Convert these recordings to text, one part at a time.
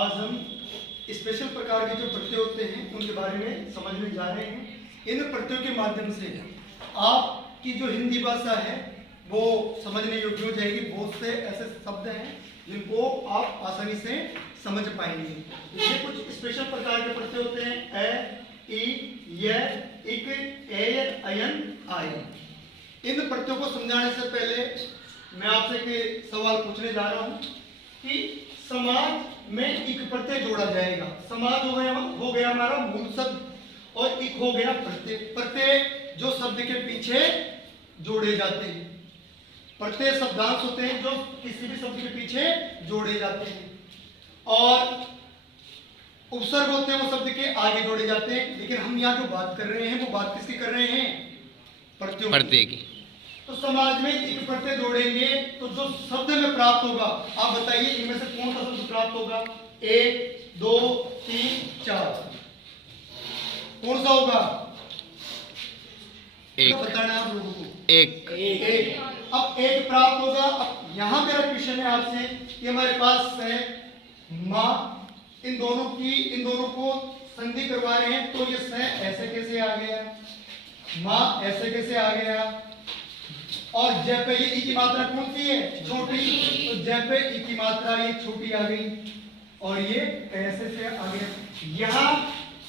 आज हम स्पेशल प्रकार के जो प्रत्यय होते हैं उनके बारे में समझने जा रहे हैं। इन प्रत्ययों के माध्यम से आपकी जो हिंदी भाषा है वो समझने योग्य हो जाएगी। बहुत से ऐसे शब्द हैं जिनको आप आसानी से समझ पाएंगे। ये कुछ स्पेशल प्रकार के प्रत्यय होते हैं। ए, ई, य, इक, एय, अयन, आय। इन प्रत्ययों को समझाने से पहले मैं आपसे एक सवाल पूछने जा रहा हूं कि समाज में इक प्रत्यय जोड़ा जाएगा। समाज हो गया हमारा मूल शब्द और इक हो गया प्रत्यय। प्रत्यय जो शब्द के पीछे जोड़े जाते हैं। प्रत्यय शब्दांश होते हैं जो किसी भी शब्द के पीछे जोड़े जाते हैं और उपसर्ग होते हैं वो शब्द के आगे जोड़े जाते हैं। लेकिन हम यहाँ जो बात कर रहे हैं वो बात किसकी कर रहे हैं? प्रत्यय की। तो समाज में एक प्रत्यय जोड़ेंगे तो जो शब्द में प्राप्त होगा, आप बताइए इनमें से कौन सा शब्द प्राप्त होगा? 1, 2, 3, 4 कौन सा होगा? एक बताना आप लोगों को। एक। अब एक प्राप्त होगा। अब यहाँ मेरा क्वेश्चन है आपसे कि हमारे पास है माँ, इन दोनों को संधि करवा रहे हैं तो ये स ऐसे कैसे आ गया, माँ ऐसे कैसे आ गया, और ज पे ये ई की मात्रा कौन सी है? छोटी। तो ज पे ई की मात्रा ये छोटी आ गई और ये ऐसे से आ गया। यहाँ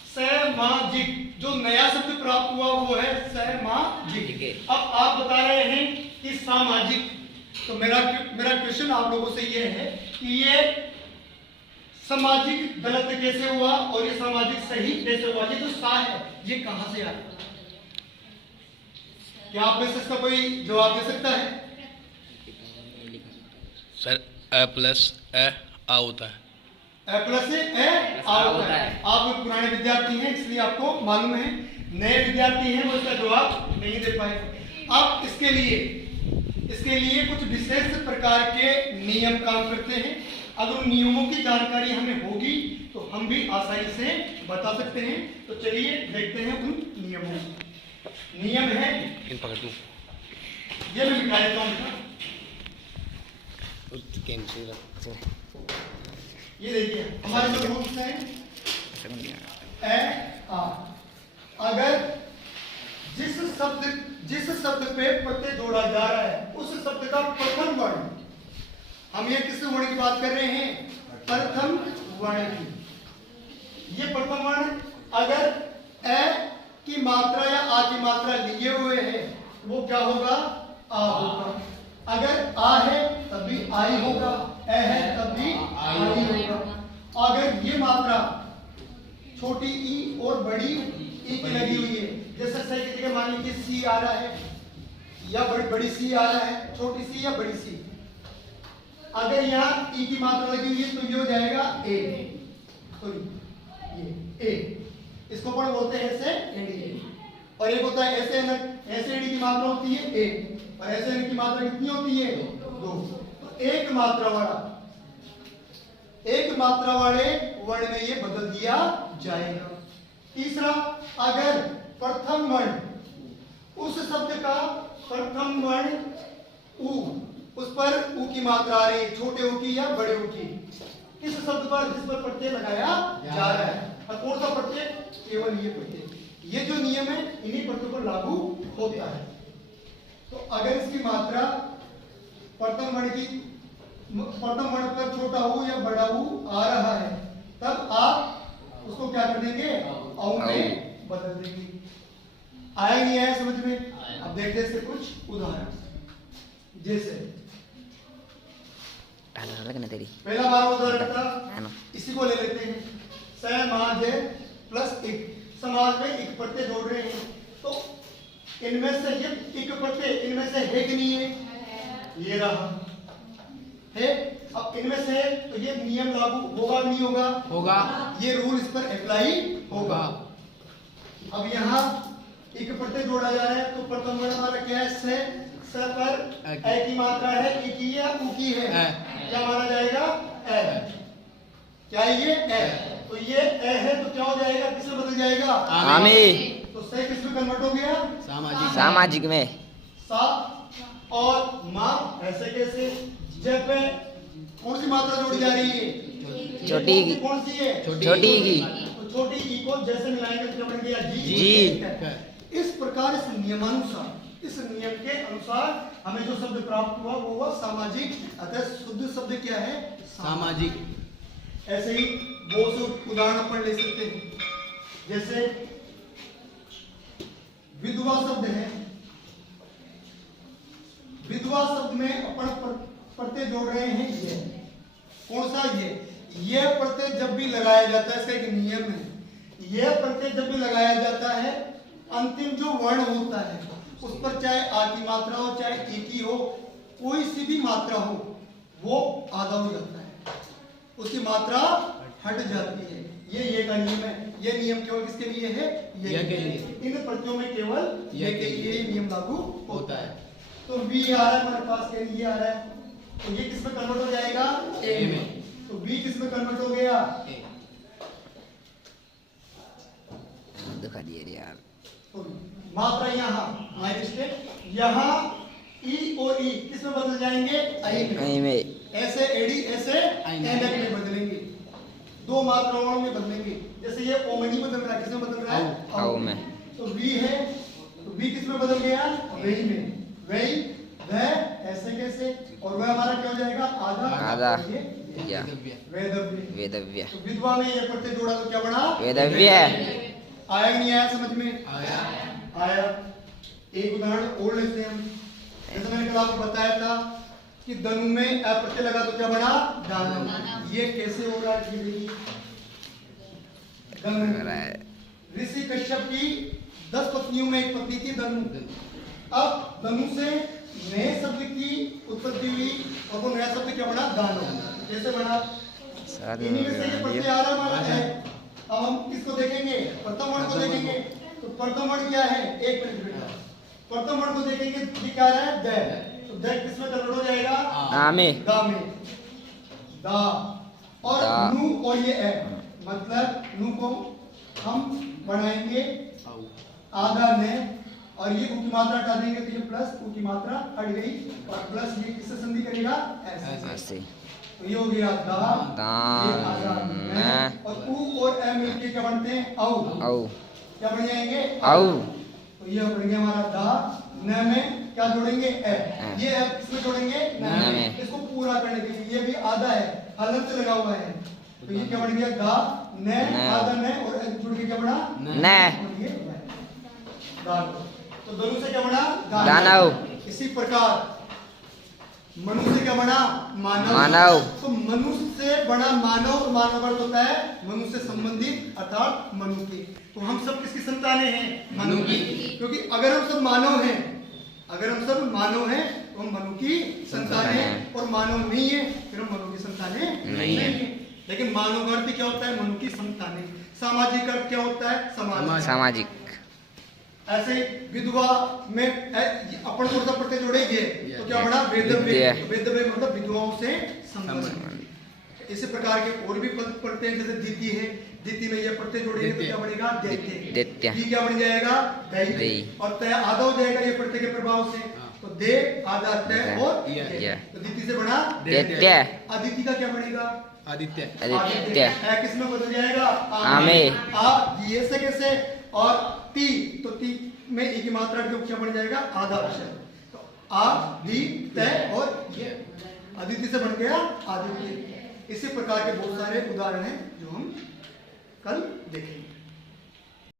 सामाजिक जो नया शब्द प्राप्त हुआ वो है सामाजिक। अब आप बता रहे हैं कि सामाजिक, तो मेरा क्वेश्चन आप लोगों से ये है कि ये सामाजिक गलत कैसे हुआ और ये सामाजिक सही कैसे हुआ? ये जो सा है ये कहां से आया? क्या आप में से इसका कोई जवाब दे सकता है? सर अ प्लस अ आ होता है। अ प्लस ए आ होता है। आप पुराने विद्यार्थी हैं इसलिए आपको मालूम है। नए विद्यार्थी हैं वो इसका जवाब नहीं दे पाए। अब इसके लिए कुछ विशेष प्रकार के नियम काम करते हैं। अगर उन नियमों की जानकारी हमें होगी तो हम भी आसानी से बता सकते हैं। तो चलिए देखते हैं उन नियमों को। नियम है, इन पकड़ दूं, ये मैं मिटा देता हूँ। ये देखिए हमारे जो रूल्स हैं ए आ, अगर जिस शब्द पे प्रत्यय जोड़ा जा रहा है उस शब्द का प्रथम वर्ण, हम ये किस वर्ण की बात कर रहे हैं? प्रथम वर्ण की। ये प्रथम वर्ण अगर ए की मात्रा या आ की मात्रा लिए हुए है वो क्या होगा? आ होगा। अगर आ है तभी आई होगा, ए है तभी आई होगा। अगर ये मात्रा छोटी ई और बड़ी ई की लगी हुई है, जैसे सही की जगह मान लीजिए सी आ रहा है या बड़ी सी आ रहा है, छोटी सी या बड़ी सी, अगर यहाँ ई की मात्रा लगी हुई है तो ये हो जाएगा ए। ये ए, इसको कौन बोलते हैं? ऐसे एडी। और एक होता है ऐसे ऐसे एडी की मात्रा होती है ए और ऐसे एडी की मात्रा कितनी होती है? 2। तो एक मात्रा वाले वर्ण में ये बदल दिया जाएगा। तीसरा, अगर प्रथम वर्ण उस शब्द का प्रथम वर्ण उ, उस पर उ की मात्रा आ रही है, छोटे उ की या बड़े उ की, किस शब्द पर जिस पर प्रत्यय लगाया जा रहा है, और कौन सा प्रत्यय? केवल ये प्रत्यय। ये जो नियम है इन्हीं प्रत्ययों पर लागू होता है। तो अगर इसकी मात्रा प्रथम वर्ण पर छोटा ऊ या बड़ा ऊ आ रहा है तब आप उसको क्या कर देंगे? औ में बदल देंगे। आया नहीं आया समझ में? अब देखते हैं इसके कुछ उदाहरण। जैसे पहला हमारा उदाहरण था, इसी को ले लेते हैं। समाज प्लस एक, समाज में एक प्रत्यय जोड़ रहे हैं तो इनमें से ये एक प्रत्यय इनमें से है कि नहीं है? ये रहा है। अब इनमें से तो ये नियम लागू होगा नहीं होगा? होगा। ये रूल इस पर अप्लाई होगा। अब यहाँ एक प्रत्यय जोड़ा जा रहा है तो प्रथम वर्ण हमारा क्या है? स पर ए की मात्रा है, ई की या उ की है? क्या माना जाएगा? ए। क्या ये ए? तो ये ए है तो क्या हो जाएगा? किसमें बदल जाएगा? आमी। तो सही किसमें कन्वर्ट हो गया? सामाजिक में। सा और माँ ऐसे कैसे? जब पे कौन सी मात्रा जोड़ी जा रही है? छोटी ये की। कौन सी है? छोटी की। तो छोटी ई को जैसे मिलाएंगे तो क्या बन गया? जी। जी। इस प्रकार इस नियमानुसार, इस नियम के अनुसार हमें जो शब्द प्राप्त हुआ वो हुआ सामाजिक। अतः शुद्ध शब्द क्या है? सामाजिक। ऐसे ही बहुत से उदाहरण अपन ले सकते हैं, जैसे विधवा शब्द है। विधवा शब्द में अपन प्रत्यय जोड़ रहे हैं ये। कौन सा ये प्रत्यय जब भी लगाया जाता है, इसका एक नियम है। यह प्रत्यय जब भी लगाया जाता है, अंतिम जो वर्ण होता है उस पर चाहे आ की मात्रा हो चाहे ई की हो, कोई सी भी मात्रा हो, वो आधा हो जाता है, उसकी मात्रा हट जाती है। ये का नियम है। ये नियम केवल किसके लिए है? ये के लिए। इन प्रत्ययों में केवल ये के लिए ही नियम लागू होता है। तो बी आ रहा है हमारे पास, ये आ रहा है, तो ये किस में कन्वर्ट हो जाएगा? ए में। तो बी किस में कन्वर्ट हो गया? ए। दिखा दिए रे यार। तो मात्रा यहाँ माय मिस्टेक, यहाँ ई और ई किस में बदल जाएंगे? आई में। आई में। ऐसे एडी ऐसे एनएक में बदलेंगे, दो मात्राओं में बदलेंगे। जैसे ये ओ में नहीं बदल रहा है, किस में बदल रहा है? औ में। तो वी है, तो वी किस में बदल गया? वही में। वही वह ऐसे कैसे, और वह हमारा क्या हो जाएगा? आधा। आधा। ये या। वेदव्य। वेदव्य। तो विधवा में ये प्रत्यय जोड़ा तो क्या बना? वेदव्य। आया कि नहीं आया समझ में? आया। एक उदाहरण और लेते हैं हम। जैसे मैंने कल आपको बताया था कि धनु में अ प्रत्यय लगा तो क्या बना? दानव। ये कैसे हो रहा है? देखिए धनु। ऋषि कश्यप की 10 पत्नियों में एक पत्नी थी धनु। अब धनु से नए शब्द की उत्पत्ति हुई और वो नया शब्द क्या बना? दानव। कैसे बना? इन्हीं में से ये प्रत्यय आ रहा हमारा है। अब हम किसको देखेंगे? प्रथम वर्ण को देखेंगे। तो प्रथम वर्ण क्या है? एक मिनट बेटा, प्रथम वर्ण को देखेंगे, ये क्या है? द। तो द किस में कन्वर्ट हो जाएगा? आ में। दा में। दा और दा। नु और ये है, मतलब नु को हम बनाएंगे आधा ने, और ये उ की मात्रा हटा देंगे तो ये प्लस उ की मात्रा हट गई, और प्लस ये किससे संधि करेगा? ऐसे। तो ये हो गया दा, ये आधा ने, और उ और ए मिलके क्या बनते हैं? औ। औ। क्या बन जाएंगे? औ। तो ये बन गया हमारा दा। न में क्या जोड़ेंगे? ए। ये ए किसमें जोड़ेंगे? न में। इसको पूरा करने के लिए, ये भी आधा है, हलन से लगा हुआ है, तो ये क्या बन गया? दा न, आधा न, और ए जुड़ के क्या बना? न। तो दोनों से क्या बना? दानव। इसी प्रकार मनुष्य क्या बना? मानव। मानव। तो मनुष्य से बना मानव, और मानव अर्थ होता है मनुष्य से संबंधित, अर्थात मनु के। तो हम सब किसकी संतानें हैं? मनु की। क्योंकि अगर हम सब मानव हैं, अगर हम सब मानव हैं तो हम मनु की संतानें हैं, और मानव नहीं है फिर हम मनु की संतानें नहीं है। लेकिन मानव का अर्थ क्या होता है? मनु की संतानें। सामाजिक अर्थ क्या होता है? समाज। सामाजिक। ऐसे विधवा में अपन को सब प्रत्यय जोड़ेंगे तो क्या बना? वेदव्य। वेदव्य मतलब विधवाओं से संबंध। इसी प्रकार के और भी पद पढ़ते हैं, जैसे दीति है, दीति में ये प्रत्यय जोड़ेंगे तो क्या बनेगा? दैत्य। दैत्य। दी क्या बन जाएगा? दैत्य। और तय आधा हो जाएगा ये प्रत्यय के प्रभाव से, तो दे आधा तय और ये, तो दीति से बना दैत्य। अदिति का क्या बनेगा? आदित्य। आदित्य। किस में बदल जाएगा? आ में। आ ये से कैसे, और ती, तो ती में ई की मात्रा के क्या बन जाएगा? आधा अक्षर। तो आ दी तय और ये अदिति से बन गया आदित्य। इसी प्रकार के बहुत सारे उदाहरण हैं जो हम कल देखेंगे।